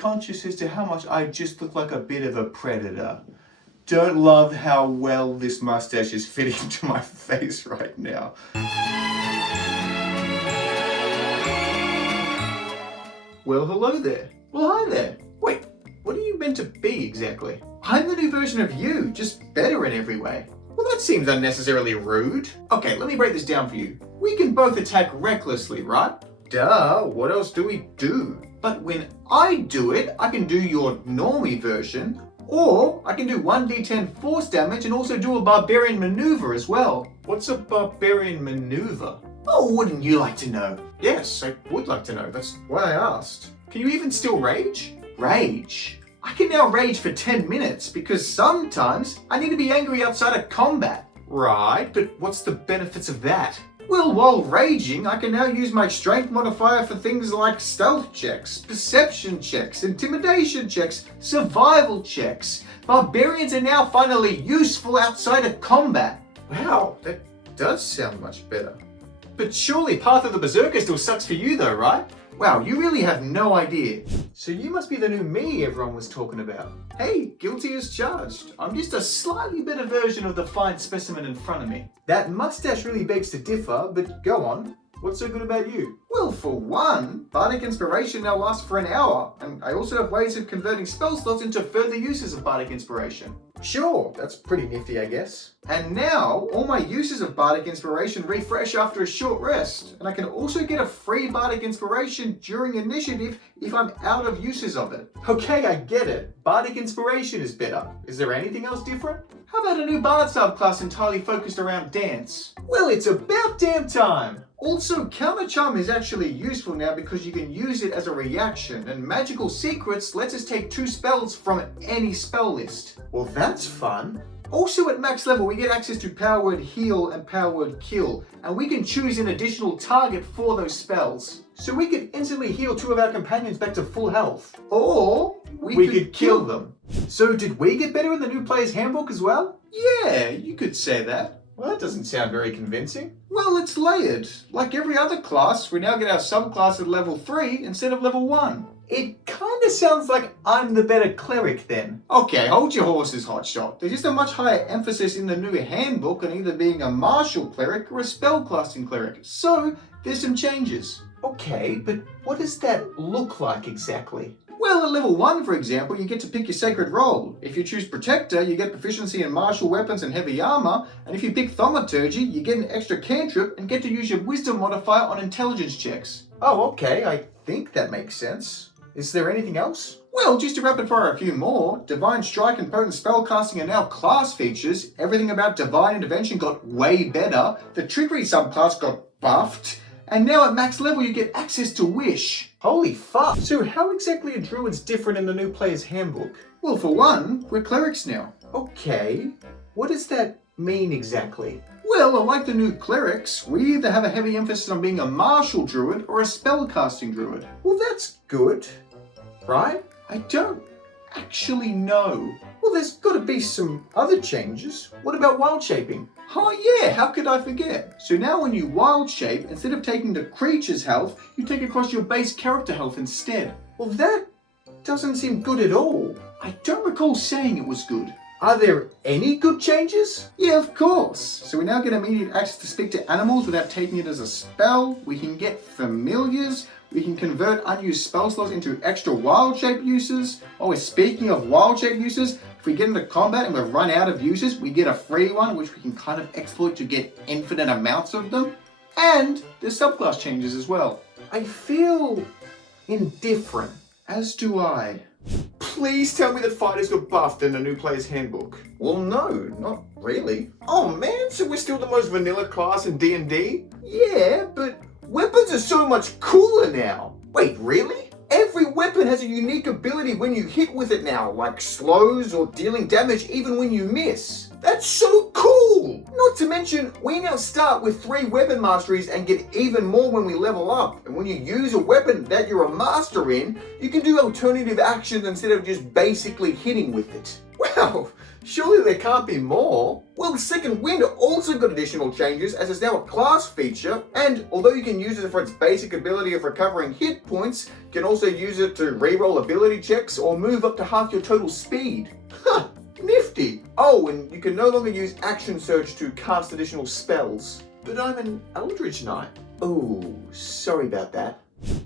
conscious as to how much I just look like a bit of a predator. Don't love how well this mustache is fitting to my face right now. Well, hello there. Well, hi there. Wait, what are you meant to be exactly? I'm the new version of you, just better in every way. Well, that seems unnecessarily rude. Okay, let me break this down for you. We can both attack recklessly, right? Duh, what else do we do? But when I do it, I can do your normie version, or I can do 1d10 force damage and also do a Barbarian maneuver as well. What's a Barbarian maneuver? Oh, wouldn't you like to know? Yes, I would like to know. That's why I asked. Can you even still rage? Rage? I can now rage for 10 minutes because sometimes I need to be angry outside of combat. Right, but what's the benefits of that? Well, while raging, I can now use my strength modifier for things like stealth checks, perception checks, intimidation checks, survival checks. Barbarians are now finally useful outside of combat. Wow, that does sound much better. But surely Path of the Berserker still sucks for you though, right? Wow, you really have no idea. So you must be the new me everyone was talking about. Hey, guilty as charged. I'm just a slightly better version of the fine specimen in front of me. That mustache really begs to differ, but go on. What's so good about you? Well, for one, Bardic Inspiration now lasts for an hour, and I also have ways of converting spell slots into further uses of Bardic Inspiration. Sure, that's pretty nifty, I guess. And now, all my uses of Bardic Inspiration refresh after a short rest, and I can also get a free Bardic Inspiration during initiative if I'm out of uses of it. Okay, I get it. Bardic Inspiration is better. Is there anything else different? How about a new Bard subclass entirely focused around dance? Well, it's about damn time! Also, Counter Charm is actually useful now because you can use it as a reaction, and Magical Secrets lets us take 2 spells from any spell list. Well, that's fun. Also at max level, we get access to Power Word Heal and Power Word Kill, and we can choose an additional target for those spells. So we could instantly heal 2 of our companions back to full health. Or we could kill them. So did we get better in the new player's handbook as well? Yeah, you could say that. Well, that doesn't sound very convincing. Well, it's layered. Like every other class, we now get our subclass at level 3 instead of level 1. It kinda sounds like I'm the better cleric then. Okay, hold your horses, hotshot. There's just a much higher emphasis in the new handbook on either being a martial cleric or a spellcasting cleric. So, there's some changes. Okay, but what does that look like exactly? Well, at level 1, for example, you get to pick your sacred role. If you choose Protector, you get proficiency in martial weapons and heavy armor, and if you pick Thaumaturgy, you get an extra cantrip and get to use your wisdom modifier on intelligence checks. Oh, okay, I think that makes sense. Is there anything else? Well, just to rapid fire a few more, Divine Strike and Potent Spellcasting are now class features, everything about Divine Intervention got way better, the Trickery subclass got buffed, and now at max level you get access to Wish. Holy fuck! So how exactly are Druids different in the new player's handbook? Well, for one, we're clerics now. Okay, what does that mean exactly? Well, unlike the new clerics, we either have a heavy emphasis on being a martial druid or a spellcasting druid. Well, that's good, right? I don't actually know. Well, there's got to be some other changes. What about wild shaping? Oh yeah, how could I forget? So now when you wild shape, instead of taking the creature's health, you take across your base character health instead. Well, that doesn't seem good at all. I don't recall saying it was good. Are there any good changes? Yeah, of course. So we now get immediate access to speak to animals without taking it as a spell. We can get familiars. We can convert unused spell slots into extra wild shape uses. While we're speaking of wild shape uses, if we get into combat and we've run out of uses, we get a free one, which we can kind of exploit to get infinite amounts of them. And there's subclass changes as well. I feel indifferent, as do I. Please tell me that fighters got buffed in the new player's handbook. Well, no, not really. Oh man, so we're still the most vanilla class in D&D? Yeah, but weapons are so much cooler now. Wait, really? Every weapon has a unique ability when you hit with it now, like slows or dealing damage even when you miss. That's so cool! Not to mention, we now start with 3 weapon masteries and get even more when we level up. And when you use a weapon that you're a master in, you can do alternative actions instead of just basically hitting with it. Wow, Surely there can't be more. Well, Second Wind also got additional changes as it's now a class feature, and although you can use it for its basic ability of recovering hit points, you can also use it to reroll ability checks or move up to half your total speed. Huh, nifty. Oh, and you can no longer use Action Surge to cast additional spells. But I'm an Eldritch Knight. Oh, sorry about that.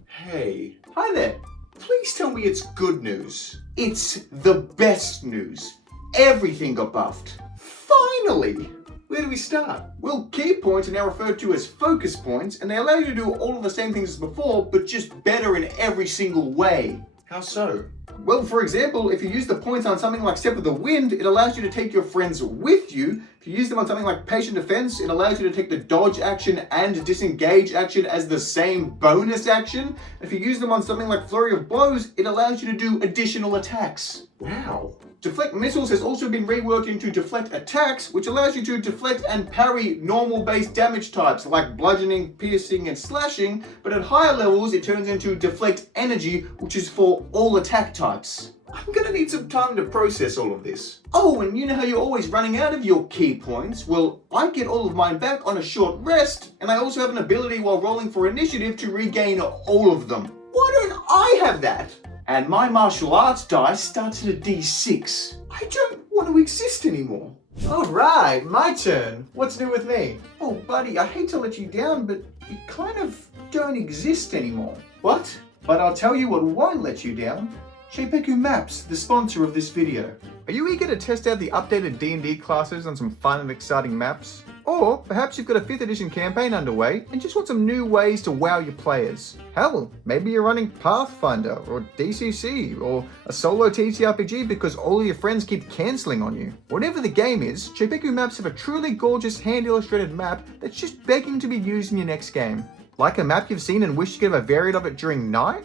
Hey. Hi there. Please tell me it's good news. It's the best news. Everything got buffed. Finally! Where do we start? Well, key points are now referred to as focus points, and they allow you to do all of the same things as before, but just better in every single way. How so? Well, for example, if you use the points on something like Step of the Wind, it allows you to take your friends with you. If you use them on something like Patient Defense, it allows you to take the dodge action and disengage action as the same bonus action. If you use them on something like Flurry of Blows, it allows you to do additional attacks. Wow. Deflect Missiles has also been reworked into Deflect Attacks, which allows you to deflect and parry normal base damage types like bludgeoning, piercing, and slashing, but at higher levels it turns into Deflect Energy, which is for all attack types. I'm gonna need some time to process all of this. Oh, and you know how you're always running out of your key points? Well, I get all of mine back on a short rest, and I also have an ability while rolling for initiative to regain all of them. Why don't I have that? And my martial arts dice starts at a D6. I don't want to exist anymore. Alright, my turn. What's new with me? Oh, buddy, I hate to let you down, but you kind of don't exist anymore. What? But I'll tell you what won't let you down. Shepeku Maps, the sponsor of this video. Are you eager to test out the updated D&D classes on some fun and exciting maps? Or perhaps you've got a 5th edition campaign underway and just want some new ways to wow your players. Hell, maybe you're running Pathfinder or DCC or a solo TTRPG because all of your friends keep cancelling on you. Whatever the game is, Shepeku Maps have a truly gorgeous hand-illustrated map that's just begging to be used in your next game. Like a map you've seen and wish you could have a variant of it during night?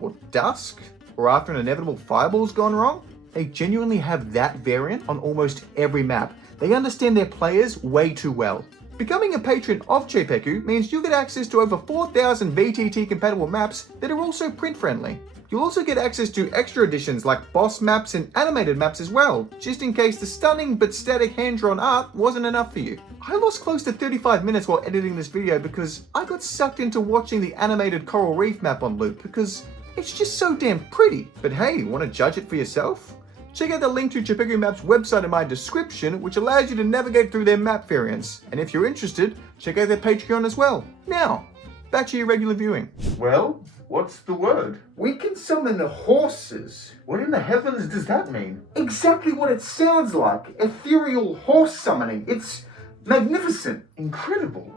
Or dusk? Or after an inevitable fireball's gone wrong? They genuinely have that variant on almost every map. They understand their players way too well. Becoming a patron of Shepeku means you get access to over 4,000 VTT compatible maps that are also print friendly. You'll also get access to extra editions like boss maps and animated maps as well, just in case the stunning but static hand-drawn art wasn't enough for you. I lost close to 35 minutes while editing this video because I got sucked into watching the animated Coral Reef map on loop because it's just so damn pretty. But hey, want to judge it for yourself? Check out the link to Shepeku Maps' website in my description, which allows you to navigate through their map variants. And if you're interested, check out their Patreon as well. Now, back to your regular viewing. Well, what's the word? We can summon horses. What in the heavens does that mean? Exactly what it sounds like. Ethereal horse summoning. It's magnificent. Incredible.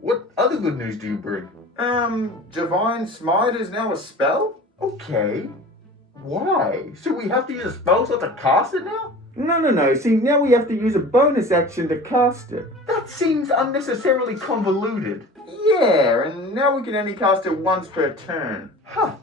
What other good news do you bring? Divine Smite is now a spell? Okay. Why? So we have to use a spell slot to cast it now? No. See, now we have to use a bonus action to cast it. That seems unnecessarily convoluted. Yeah, and now we can only cast it once per turn. Huh.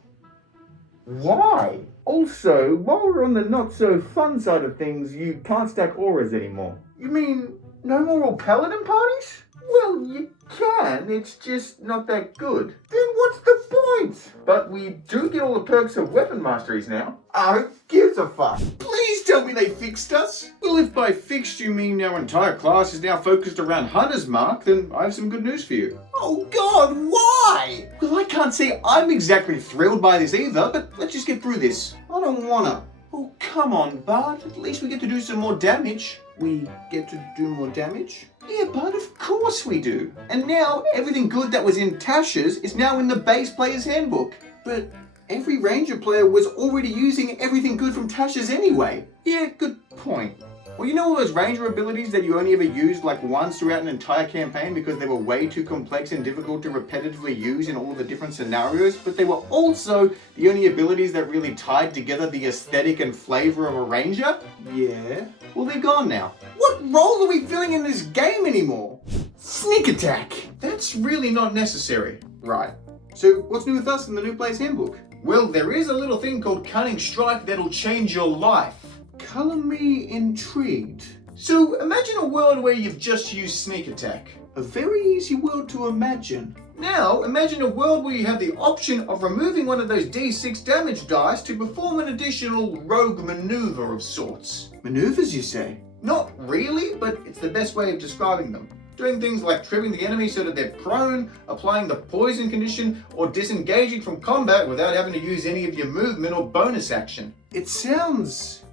Why? Also, while we're on the not-so-fun side of things, you can't stack auras anymore. You mean no more Paladin parties? Well, you can, it's just not that good. Then what's the point? But we do get all the perks of weapon masteries now. Who gives a fuck? Please tell me they fixed us. Well, if by fixed you mean our entire class is now focused around Hunter's Mark, then I have some good news for you. Oh god, why? Well, I can't say I'm exactly thrilled by this either, but let's just get through this. I don't wanna. Oh, come on, Bart. At least we get to do some more damage. We get to do more damage? Yeah, Bart, of course we do. And now, everything good that was in Tasha's is now in the base player's handbook. But every ranger player was already using everything good from Tasha's anyway. Yeah, good point. Well, you know all those ranger abilities that you only ever used like once throughout an entire campaign because they were way too complex and difficult to repetitively use in all the different scenarios, but they were also the only abilities that really tied together the aesthetic and flavor of a ranger? Yeah. Well, they're gone now. What role are we filling in this game anymore? Sneak attack! That's really not necessary. Right. So, what's new with us in the new player's handbook? Well, there is a little thing called Cunning Strike that'll change your life. Color me intrigued. So imagine a world where you've just used sneak attack. A very easy world to imagine. Now, imagine a world where you have the option of removing one of those D6 damage dice to perform an additional rogue maneuver of sorts. Maneuvers, you say? Not really, but it's the best way of describing them. Doing things like tripping the enemy so that they're prone, applying the poison condition, or disengaging from combat without having to use any of your movement or bonus action. It sounds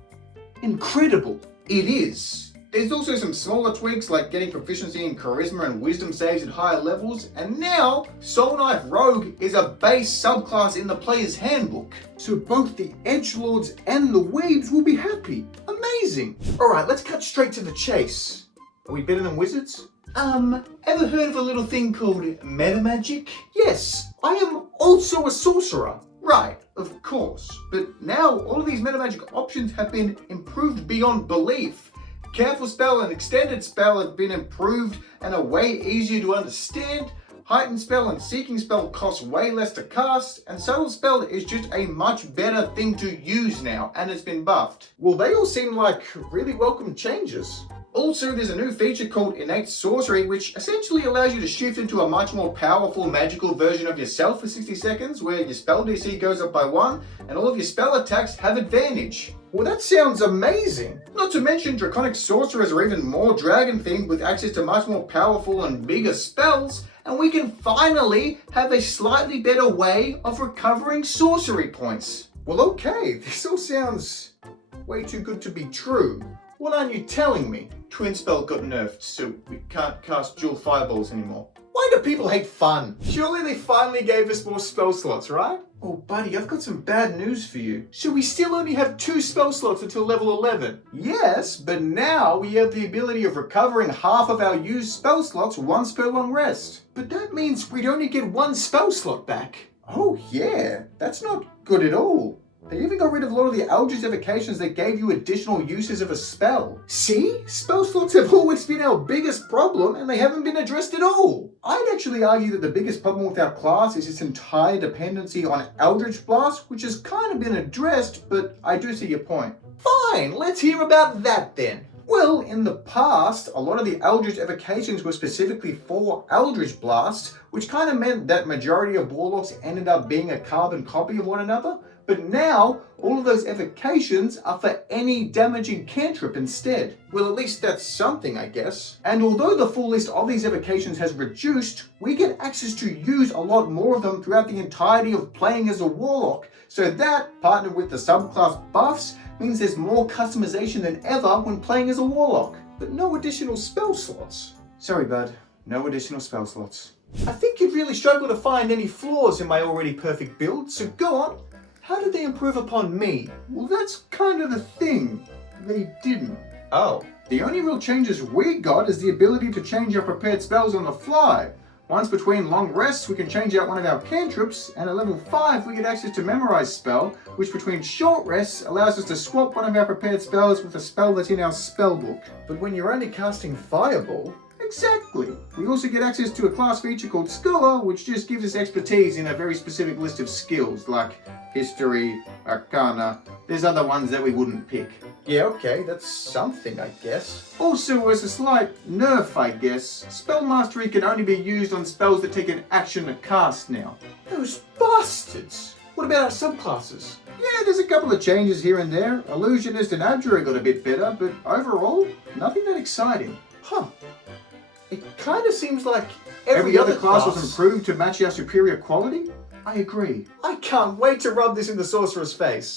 incredible. It is. There's also some smaller tweaks like getting proficiency in charisma and wisdom saves at higher levels, and now Soul Knife Rogue is a base subclass in the player's handbook. So both the edgelords and the weebs will be happy. Amazing! Alright, let's cut straight to the chase. Are we better than wizards? Ever heard of a little thing called meta magic? Yes, I am also a sorcerer. Right, of course. But now all of these meta magic options have been improved beyond belief. Careful spell and extended spell have been improved and are way easier to understand. Heightened spell and seeking spell cost way less to cast, and subtle spell is just a much better thing to use now, and it's been buffed. Well, they all seem like really welcome changes. Also, there's a new feature called Innate Sorcery, which essentially allows you to shift into a much more powerful magical version of yourself for 60 seconds, where your spell DC goes up by 1, and all of your spell attacks have advantage. Well, that sounds amazing! Not to mention, Draconic Sorcerers are even more dragon-themed with access to much more powerful and bigger spells, and we can finally have a slightly better way of recovering sorcery points. Well, okay, this all sounds way too good to be true. What aren't you telling me? Twin Spell got nerfed, so we can't cast dual fireballs anymore. Why do people hate fun? Surely they finally gave us more spell slots, right? Oh, buddy, I've got some bad news for you. So we still only have 2 spell slots until level 11. Yes, but now we have the ability of recovering half of our used spell slots once per long rest. But that means we'd only get 1 spell slot back. Oh yeah, that's not good at all. They even got rid of a lot of the Eldritch evocations that gave you additional uses of a spell. See? Spell slots have always been our biggest problem, and they haven't been addressed at all. I'd actually argue that the biggest problem with our class is its entire dependency on Eldritch Blast, which has kind of been addressed, but I do see your point. Fine, let's hear about that then. Well, in the past, a lot of the Eldritch evocations were specifically for Eldritch Blast, which kind of meant that majority of Warlocks ended up being a carbon copy of one another. But now, all of those evocations are for any damaging cantrip instead. Well, at least that's something, I guess. And although the full list of these evocations has reduced, we get access to use a lot more of them throughout the entirety of playing as a Warlock. So that, partnered with the subclass buffs, means there's more customization than ever when playing as a Warlock. But no additional spell slots. Sorry, bud. No additional spell slots. I think you'd really struggle to find any flaws in my already perfect build, so go on. How did they improve upon me? Well, that's kind of the thing. They didn't. Oh. The only real changes we got is the ability to change our prepared spells on the fly. Once between long rests, we can change out one of our cantrips, and at level 5, we get access to Memorize spell, which between short rests allows us to swap one of our prepared spells with a spell that's in our spellbook. But when you're only casting Fireball, exactly. We also get access to a class feature called Scholar, which just gives us expertise in a very specific list of skills, like History, Arcana. There's other ones that we wouldn't pick. Yeah, okay, that's something, I guess. Also, as a slight nerf, I guess, Spell Mastery can only be used on spells that take an action to cast now. Those bastards! What about our subclasses? Yeah, there's a couple of changes here and there. Illusionist and Abjurer got a bit better, but overall, nothing that exciting. Huh. It kind of seems like every other class was improved to match our superior quality. I agree. I can't wait to rub this in the sorcerer's face.